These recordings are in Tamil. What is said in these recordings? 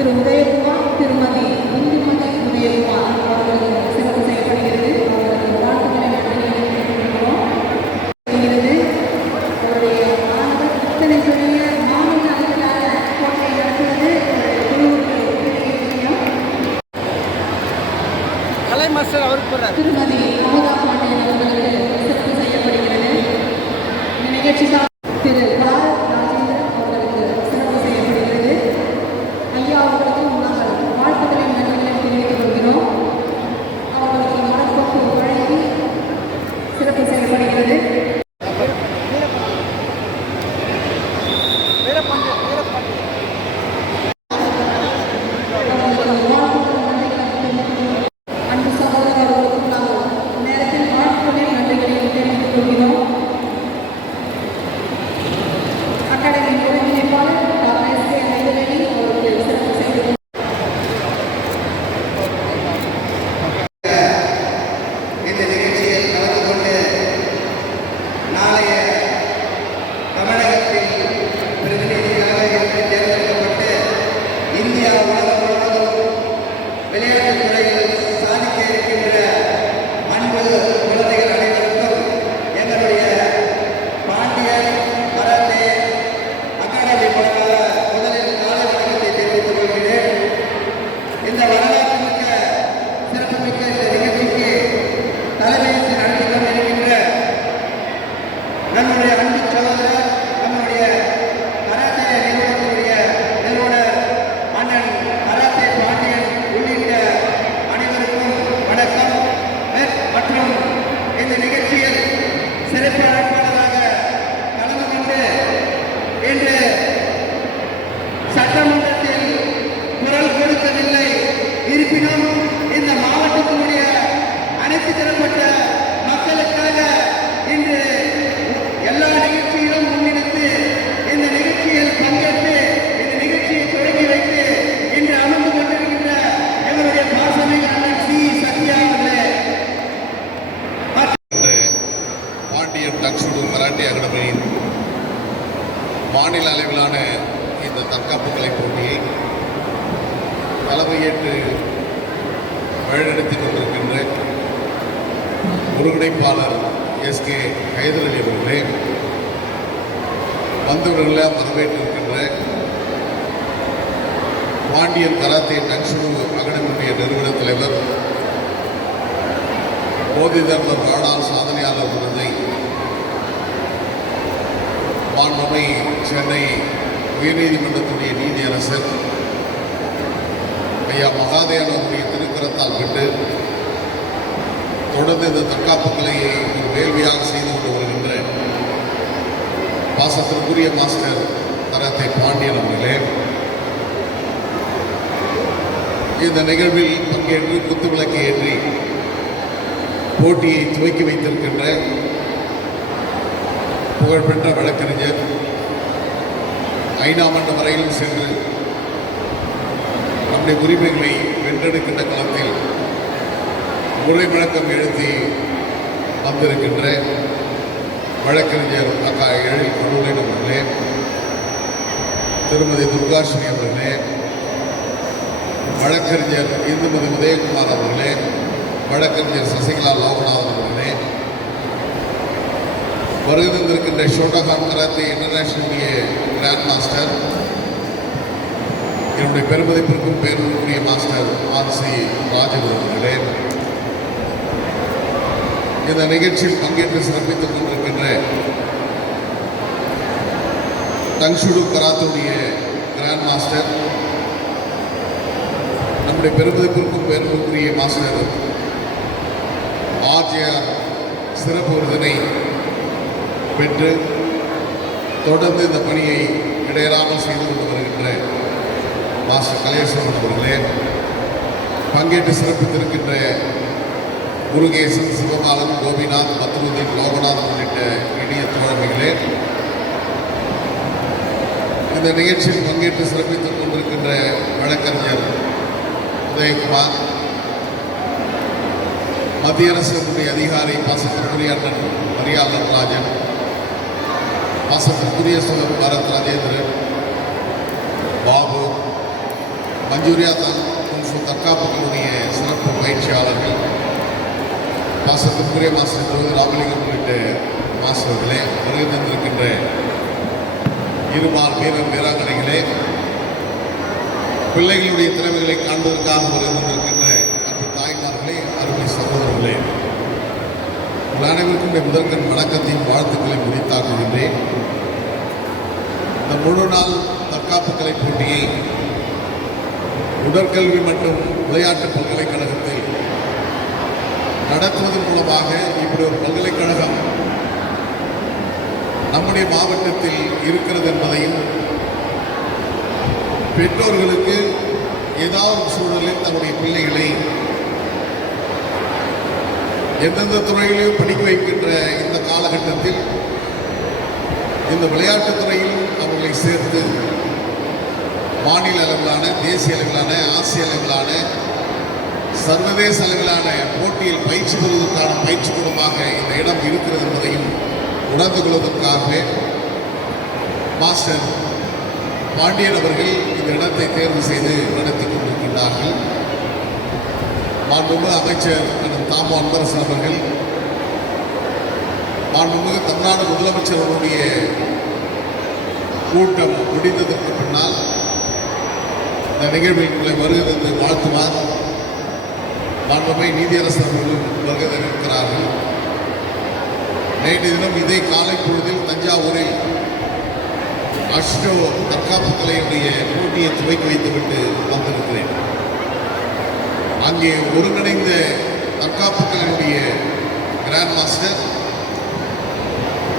திரு உதயகுமார், திருமதி இந்துமதி உதயகுமார் அவர்களுக்கு சிறப்பு செய்யப்படுகிறது. அவர்களுக்கு வாழ்த்துக்களை நன்றிகிறோம். அவருடைய மாணவர் இத்தனை பெரிய மாநில அளவிலான போட்டியை நடத்துவது கலை மாஸ்டர் அவருக்கு திருமதி அமுதா பாண்டியன் அவர்களுக்கு சிறப்பு செய்யப்படுகிறது. இந்த நிகழ்ச்சி திரு பாரத் ராஜேந்திரன் அவர்களுக்கு சிறப்பு செய்யப்படுகிறது. ஐயா அவர்களுக்கு நாங்கள் வாழ்த்துக்களை நன்றிகளை தெரிவித்துக் கொள்கிறோம். அவர்களுக்கு மனப்போக்கு வழங்கி சிறப்பு செய்யப்படுகிறது. அன்பு சகோதரர்களுக்கும் நாங்கள் நேரத்தில் வாழ்த்துக்களை நன்றிகளை தெரிவித்துக் கொள்கிறோம். அகாடமி ஒருங்கிணைப்பாளர் டாக்டர் எஸ் கே ஐதவேணி அவர்களுக்கு சிறப்பு செய்து இந்த நிகழ்ச்சியில் கலந்து கொண்டு நாளைய தமிழகத்தில் பிரதிநிதிகளாக இருந்து தேர்ந்தெடுக்கப்பட்டு இந்தியா உலகம் முழுவதும் விளையாட்டுத் துறையில் சாதிக்க இருக்கின்ற அன்பு குழந்தைகள் அனைவருக்கும் எங்களுடைய பாண்டியன் கராத்தே அகாடமி மூலமாக முதலில் காலை வணக்கத்தை தெரிவித்துக் கொள்கிறேன். இந்த வரலாற்று மிக்க சிறப்புமிக்க இந்த நிகழ்ச்சிக்கு தலைமையேற்று நடத்தி கொண்டிருக்கின்ற நம்முடைய அன்பு சகோதரர், நம்முடைய கராத்தே நிறுவனத்தினுடைய நிறுவனர் அண்ணன் கராத்தே பாண்டியன் உள்ளிட்ட அனைவருக்கும் வணக்கம். மற்றும் இந்த நிகழ்ச்சியில் சிறப்பு அழைப்பாளராக கலந்து கொண்டு இன்று சட்டமன்றத்தில் குரல் கொடுக்கவில்லை. இருப்பினும் இந்த மாவட்டத்தினுடைய அனைத்து தரப்பட்ட மக்களுக்காக இன்று எல்லா நிகழ்ச்சியிலும் முன்னெடுத்து இந்த நிகழ்ச்சியில் பங்கேற்று இந்த நிகழ்ச்சியை தொடங்கி வைத்து இன்று அமர்ந்து கொண்டிருக்கின்ற எங்களுடைய பாசமிகு அண்ணன் சி சத்யா அவர்களே, பாண்டியன் டக்ஷுடு கராட்டே அகாடமியின் மாநில அளவிலான இந்த தற்காப்பு கலை போட்டியை தலைமையேற்று வழிநடத்திக் கொண்டிருக்கின்ற ஒருங்கிணைப்பாளர் எஸ் கே ஹைதர் அலி அவர்களே, வந்தவர்களெல்லாம் வரவேற்றிருக்கின்ற பாண்டியன் கராத்தே டக்ஷுடு அகாடமியுடைய நிறுவன தலைவர், போதி தர்மர் வாழ்நாள் சாதனையாளர் விருதை மாண்புமை சென்னை உயர்நீதிமன்றத்துடைய நீதியரசர் ஐயா மகாதேவன் அவருடைய திருக்கரத்தால் பெற்று தொடர்ந்து இந்த தற்காப்பு கலையை ஒரு வேள்வியாக செய்து கொண்டு வருகின்ற பாசத்திற்குரிய மாஸ்டர் கராத்தே பாண்டியன் அவர்களே, இந்த நிகழ்வில் பங்கேற்று குத்துவிளக்கு ஏற்றி போட்டியை துவக்கி வைத்திருக்கின்ற புகழ்பெற்ற வழக்கறிஞர், ஐநா மன்றம் வரையிலும் சென்று நம்முடைய உரிமைகளை வென்றெடுக்கின்ற களத்தில் முறை முழக்கம் எழுதி வந்திருக்கின்ற வழக்கறிஞர் அக்கா எழில் கருணன் அவர்களே, திருமதி துர்காஸ்ரீ அவர்களே, வழக்கறிஞர் இந்துமதி உதயகுமார் அவர்களே, வழக்கறிஞர் சசிகலா லோகநாதன் அவர்களே, வருகை தந்திருக்கின்ற ஷோட்டகான் கராத்தே இன்டர்நேஷனல் கிராண்ட் மாஸ்டர், என்னுடைய பெருமதிப்பிற்கும் பேருக்குரிய மாஸ்டர் ஆர்சி ராஜகுரு அவர்களே, இந்த நிகழ்ச்சியில் பங்கேற்று சிறப்பித்துக் கொண்டிருக்கின்ற டக்ஷுடு கராத்தேவுடைய கிராண்ட் மாஸ்டர், நம்முடைய பெருமதிப்பிற்கும் பேருக்குரிய மாஸ்டர் ஆர்ஜேஆர் சிறப்பு விருதினை பெற்று தொடர்ந்து இந்த பணியை இடையறாமல் செய்து கொண்டு வருகின்ற மாஸ்டர் கலேஸ்வரன் அவர்களே, பங்கேற்று சிறப்பித்திருக்கின்ற முருகேசன், சிவபாலன், கோபிநாத், பத்ருதீன், லோகநாத் உள்ளிட்ட இனிய தோழமைகளே, இந்த நிகழ்ச்சியில் பங்கேற்று சிறப்பித்துக் கொண்டிருக்கின்ற வழக்கறிஞர் உதயகுமார், மத்திய அரசுடைய அதிகாரி பாசத்திற்குரிய அண்ணன் மரியாளன் ராஜன், பாசத்திற்குரிய சோழர் பாரத் ராஜேந்திரன், பாபு, மஞ்சூரியா தற்காப்புகளுடைய சிறப்பு பயிற்சியாளர்கள், பாசத்துக்குரிய மாஸ்டர் ஜோதி ராமலிங்கம் உள்ளிட்ட மாஸ்டர்களே, வருகை தந்திருக்கின்ற இருமால் வீரர் வீராங்கனைகளே, பிள்ளைகளுடைய திறமைகளை காண்பதற்காக வருகை தந்திருக்கின்ற அன்பு தாய்மார்களே, அருமை சகோதரர்களே, உங்கள் அனைவருக்கும் முதற்கண் வணக்கத்தையும் வாழ்த்துக்களை முடித்தாக்குகின்றேன். இந்த முழு நாள் தற்காப்பு கலை போட்டியை உடற்கல்வி மற்றும் விளையாட்டு பல்கலைக்கழகத்தில் நடத்துவதன் மூலமாக இப்படி ஒரு பல்கலைக்கழகம் நம்முடைய மாவட்டத்தில் இருக்கிறது என்பதையும், பெற்றோர்களுக்கு ஏதாவது ஒரு சூழலில் தன்னுடைய பிள்ளைகளை எந்தெந்த துறையிலும் படிக்க வைக்கின்ற இந்த காலகட்டத்தில் இந்த விளையாட்டுத் துறையில் அவர்களை சேர்த்து மாநில அளவிலான, தேசிய அளவிலான, ஆசிய அளவிலான, சர்வதேச அளவிலான போட்டியில் பயிற்சி பெறுவதற்கான பயிற்சி கூடமாக இந்த இடம் இருக்கிறது என்பதையும் உணர்ந்து கொள்வதற்காகவே மாஸ்டர் பாண்டியன் அவர்கள் இந்த இடத்தை தேர்வு செய்து நடத்தி கொண்டிருக்கின்றார்கள். மாண்புமிகு அமைச்சர் தாமு அன்பரசன் அவர்கள், மாண்புமிகு தமிழ்நாடு முதலமைச்சர் அவருடைய கூட்டம் முடிந்ததற்கு பின்னால் இந்த நிகழ்வில் உங்களை வருகிறது வாழ்த்துவார். மாண்புமிகு நீதியரசர் அவர்களும் வருகை இருக்கிறார்கள். நேற்று தினம் இதே காலை பொழுதில் தஞ்சாவூரில் அஷ்டோ தற்காப்பு கலையுடைய போட்டியை துவக்கி வைத்துவிட்டு வந்திருக்கிறேன். அங்கே ஒருங்கிணைந்த தற்காப்பு கலையுடைய கிராண்ட் மாஸ்டர்,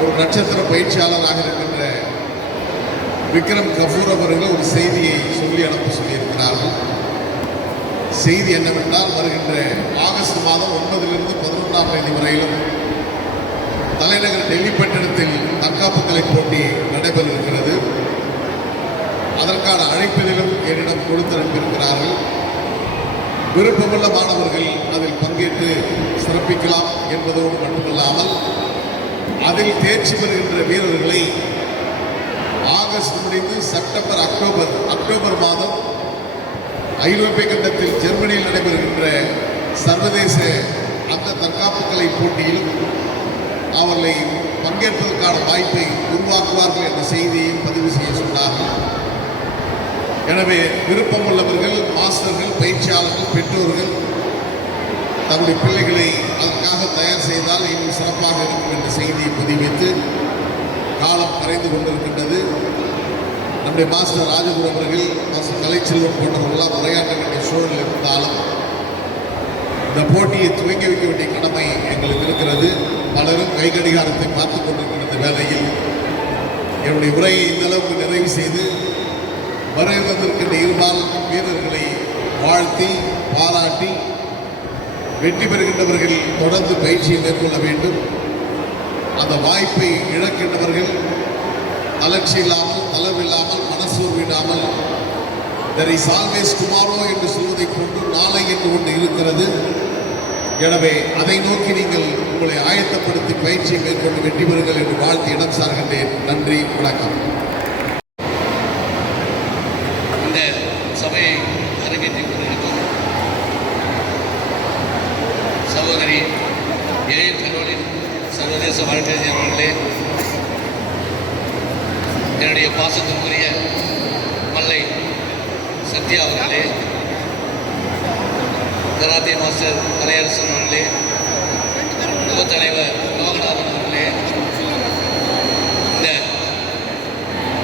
ஒரு நட்சத்திர பயிற்சியாளராக இருக்கின்ற விக்ரம் கபூர் அவர்கள் ஒரு செய்தியை சொல்லி அனுப்ப சொல்லியிருக்கிறார்கள். செய்தி என்னவென்றால், வருகின்ற ஆகஸ்ட் மாதம் 9லிருந்து 11ஆம் தேதி வரையிலும் தலைநகர் டெல்லி பட்டணத்தில் தற்காப்பு கலை போட்டி நடைபெற இருக்கிறது. அதற்கான அழைப்பிதழும் என்னிடம் கொடுத்து அனுப்பியிருக்கிறார்கள். விருப்பமுள்ள மாணவர்கள் அதில் பங்கேற்று சிறப்பிக்கலாம் என்பதோடு மட்டுமல்லாமல், அதில் தேர்ச்சி பெறுகின்ற வீரர்களை ஆகஸ்ட் முடிந்து செப்டம்பர், அக்டோபர் மாதம் ஐரோப்பிய கண்டத்தில் ஜெர்மனியில் நடைபெறுகின்ற சர்வதேச அந்த தற்காப்பு கலை போட்டியிலும் அவர்களை பங்கேற்பதற்கான வாய்ப்பை உருவாக்குவார்கள் என்ற செய்தியையும் பதிவு செய்ய சொன்னார்கள். எனவே விருப்பமுள்ளவர்கள், மாஸ்டர்கள், பயிற்சியாளர்கள், பெற்றோர்கள் தன்னுடைய பிள்ளைகளை அதற்காக தயார் செய்தால் இன்னும் சிறப்பாக இருக்கும் என்ற செய்தியை பதிவித்து காலம் கரைந்து கொண்டிருக்கின்றது. நம்முடைய மாஸ்டர் ராஜகுரு அவர்கள், மாஸ்டர் கலைச்செல்வன் போன்றவர்களாம் உரையாற்ற வேண்டிய சூழல் இருந்தாலும் இந்த போட்டியை துவங்கி வைக்க வேண்டிய கடமை எங்களுக்கு இருக்கிறது. பலரும் கை கடிகாரத்தை பார்த்துக் கொண்டிருக்கின்ற வேளையில் என்னுடைய உரையை இந்த அளவுக்கு நிறைவு செய்து வருகை வந்திருக்கின்ற இருபால் வீரர்களை வாழ்த்தி பாராட்டி வெற்றி பெறுகின்றவர்கள் தொடர்ந்து பயிற்சியை மேற்கொள்ள வேண்டும். அந்த வாய்ப்பை இழக்கின்றவர்கள் அலட்சி இல்லாமல், தளர்வில்லாமல், மனசோர்விடாமல் there is always tomorrow என்று சொல்வதை கொண்டு நாளை என்று ஒன்று இருக்கிறது. எனவே அதை நோக்கி நீங்கள் உங்களை ஆயத்தப்படுத்தி பயிற்சியை மேற்கொண்டு வெற்றி பெறுங்கள் என்று வாழ்த்தி இடம் சார்கின்றேன். நன்றி, வணக்கம். இந்த சபையை அரங்கேற்றிக் கொண்டிருக்கும் சகோதரி ஏஎம் கல்லூரியின் சர்வதேச வழக்கறிஞர் அவர்களே, என்னுடைய பாசத்துக்குரிய மல்லை சத்யா அவர்களே, கராத்தே மாஸ்டர் கலையரசன் அவர்களே, யுவ தலைவர் லோகநாதன் அவர்களே, இந்த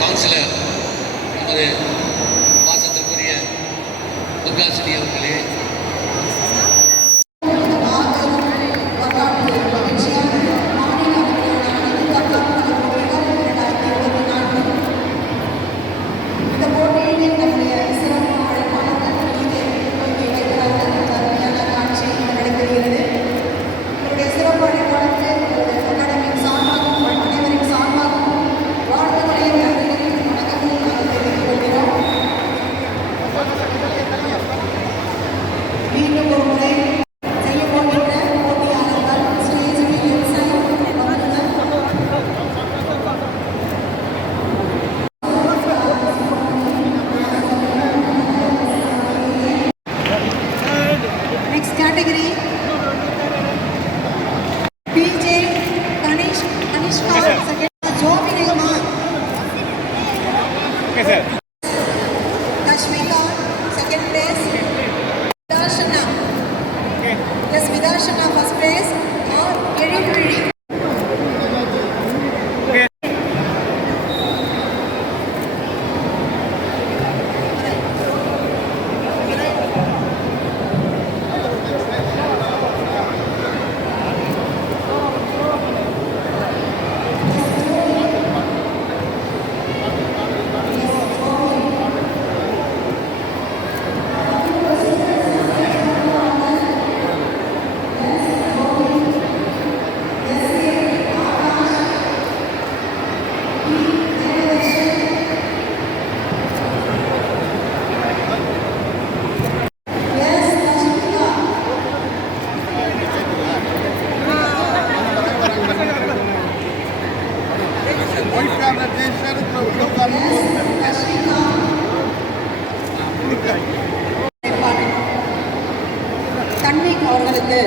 கவுன்சிலர் நமது பாசத்திற்குரிய துர்காசினி அவர்களே, சிறப்பான தன்விக் அவர்களுக்கு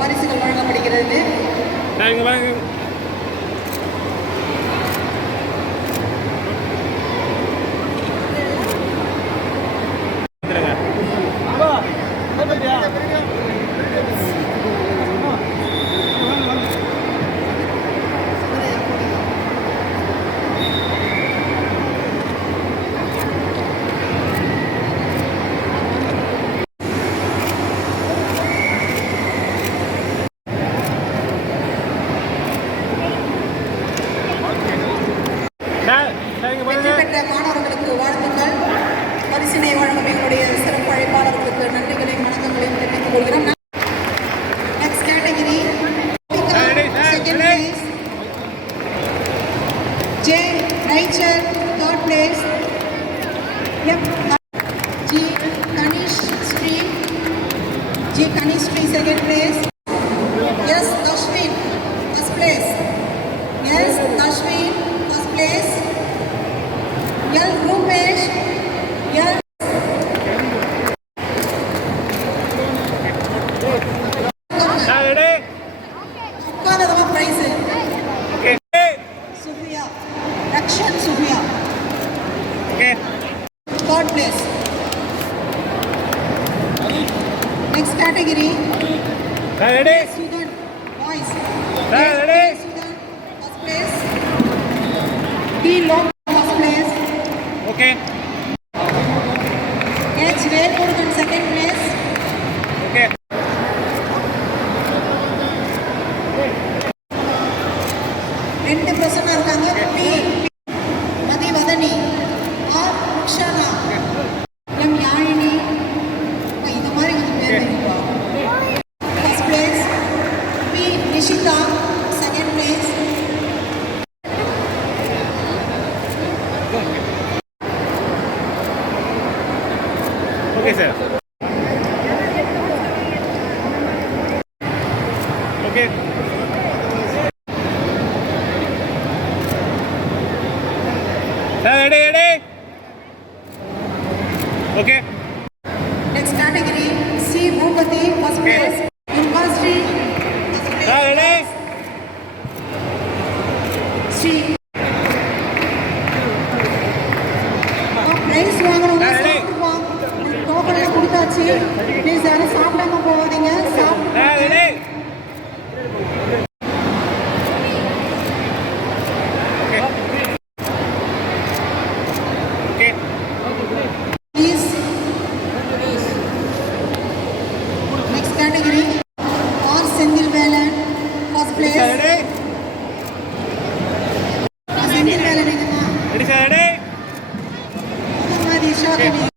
பரிசுகள் வழங்கப்படுகிறது. வெற்றி பெற்ற மாணவர்களுக்கு வாழ்த்துக்கள். பரிசினை வழங்கும் எங்களுடைய சிறப்பு அழைப்பாளர்களுக்கு நன்றிகளையும் வணக்கங்களையும் தெரிவித்துக் கொள்கிறோம். Next category, second place. J. Rachel, third place. G. Kanish Sri, second place. S. Ashwin, first place. S. Ashwin, first place. L. Rupesh, L. உட்கார்ந்ததமா prize. Sufia, Rakshan Sufia, third place. Next category, Sudan, boys. Sudan, first place. D. Lok, first place. H. Velmurugan, second place. ரெண்டு பர்சனா இருக்காங்க. P. Mathivathani, R. Rukhsana, M. Yazhini. இந்த மாதிரி கொஞ்சம் பேர் வைப்பா. First place. P. Nishitha, second place. Okay, sir. Okay. Ready? Okay. Next category, C. Bhupati, first place. University, first place. Ready? C. Prize வாங்கணும்னா Ready. சாப்பிட்டு டோக்கன்ல கொடுத்தாச்சு. ப்ளீஸ் யாரும் சாப்பிடாம போகாதீங்க. சாப்பிட்டு Ready? Okay. Please. Next category, R. Senthilvelan, first place. Ready? Senthilvelan இதுமா Ready, sir? Ready? Mohammed Ishaq அலி.